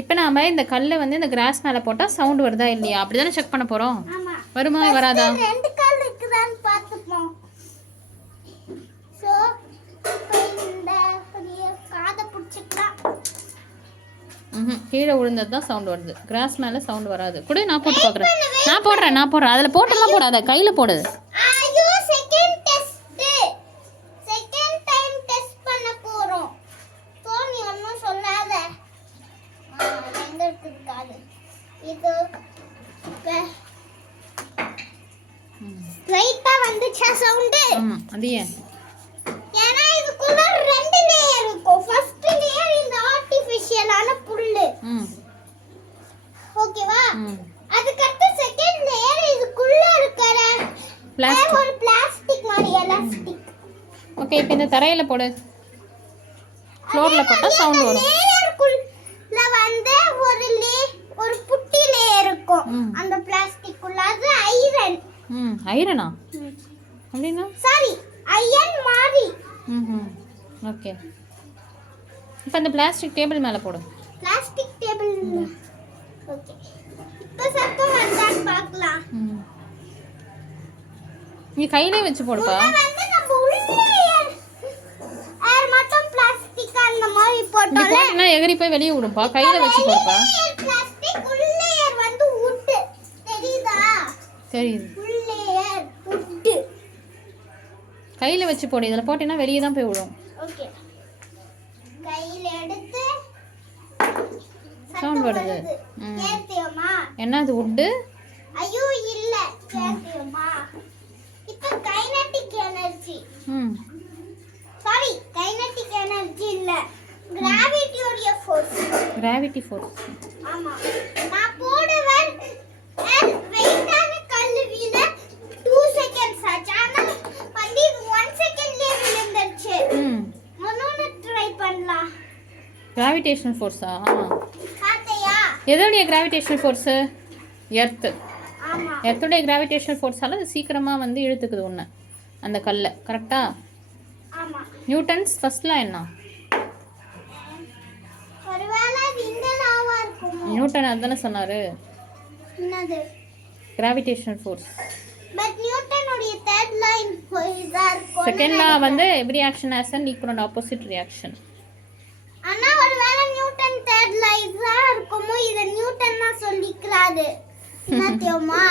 இப்போ நாம இந்த கல்லை வந்து இந்த கிராஸ் மேலே போட்டால் சவுண்ட் வருதா இல்லையா அப்படி தானே செக் பண்ண போகிறோம். வருமா வராதா? ரெண்டு கால் இருக்குதான்னு பார்த்துப்போம். ஸோ இப்போ இந்த காதை பிடிச்சிக்கலாம். கீழே விழுந்தது தான் சவுண்ட் வருது. கிராஸ் மேலே சவுண்ட் வராது. கூட நான் போட்டு பார்க்குறேன். நான் போடுறேன். அதில் போட்டுலாம் போடாத, கையில் போடு. ஐயோ second test. Second time test பண்ண போறோம். சோ நீ ஒண்ணும் சொல்லாத. எங்க இருக்குது காது? இது லைட்டா வந்துச்சா சவுண்ட்? அது ஏன்? ஏன்னா இதுக்குள்ள ரெண்டு லேயர் இருக்கும். ஃபர்ஸ்ட் லேயர் இந்த ஆர்ட்டிஃபிஷியலான புல்லு. ஓகேவா? அதுக்கு அடுத்து செகண்ட் லேயர் இதுக்குள்ள இருக்கிற ஒரு பிளாஸ்டிக் மாதிரி எலாஸ்டிக். ஓகே, இப்போ இந்த தரையில போடு. ஃப்ளோர்ல போட்டா சவுண்ட் வரும். லேயருக்குள்ள வந்து ஒரு புட்டி லேயர் இருக்கும். அந்த பிளாஸ்டிக் உள்ள அது ஐரன். ஐரனா? அப்படினா? சாரி, அயன் மாதிரி. ஓகே. இப்போ அந்த பிளாஸ்டிக் டேபிள் மேல போடு. Plastic table. ஓகே. இப்போ சத்தம் வந்தான்னு பார்க்கலாம். நீ கையிலே வச்சு போடுப்பா. வந்து நம்ம உள்ளே ஏர் மட்டும் பிளாஸ்டிக் அந்த மாதிரி போட்டோம்ல. நீ போட்டனா எகிரி போய் வெளிய விடுப்பா. கையில வச்சு போடுப்பா. பிளாஸ்டிக் உள்ளே ஏர் வந்து wood. தெரியுதா? தெரியுது. உள்ளே ஏர் wood. கையில வச்சு போடு. இதல போட்டினா வெளிய தான் போய் விடும். ஓகே. கையில எடுத்து சவுண்ட் வருது. கேட்டியோமா? என்னது wood? ஐயோ இல்ல. கேட்டியோமா? இப்போ kinetic energy. Sorry, kinetic energy இல்ல. கிராவிட்டியோட ஃபோர்ஸ். Gravity force. ஆமா. நான் போடுவேன். வெயிட்டான கல்லு வீண 2 செகண்ட்ஸ் ஆச்சு. ஆனா வந்து 1 செகண்ட்லயே விழுந்துருச்சு. இன்னொன்னு ட்ரை பண்ணலாம். கிராவிடேஷனல் ஃபோர்ஸா? பாத்தியா? எதோடைய கிராவிடேஷனல் ஃபோர்ஸ்? எர்த். ஆமா. எர்த்துடைய கிராவிடேஷனல் ஃபோர்ஸால அது சீக்கிரமா வந்து இழுத்துக்குது உன்னை அந்த கல்லை. கரெக்டா? ஆமா. நியூட்டன்ஸ் ஃபர்ஸ்ட் லா என்ன? ஒருவேளை இந்த லாவா இருக்குமோ? நியூட்டன் அதானே சொன்னாரு. என்னது? Gravitational force. பட் நியூட்டனுடைய தேர்ட் லைன் இதா இருக்கும். செகண்ட் லா வந்து every action has an equal and opposite reaction. ஆனா ஒருவேளை நியூட்டன் தேர்ட் லைன் இருக்குமோ? இத நியூட்டன் தான் சொல்லிக்கிறாரு. என்ன தெரியுமா?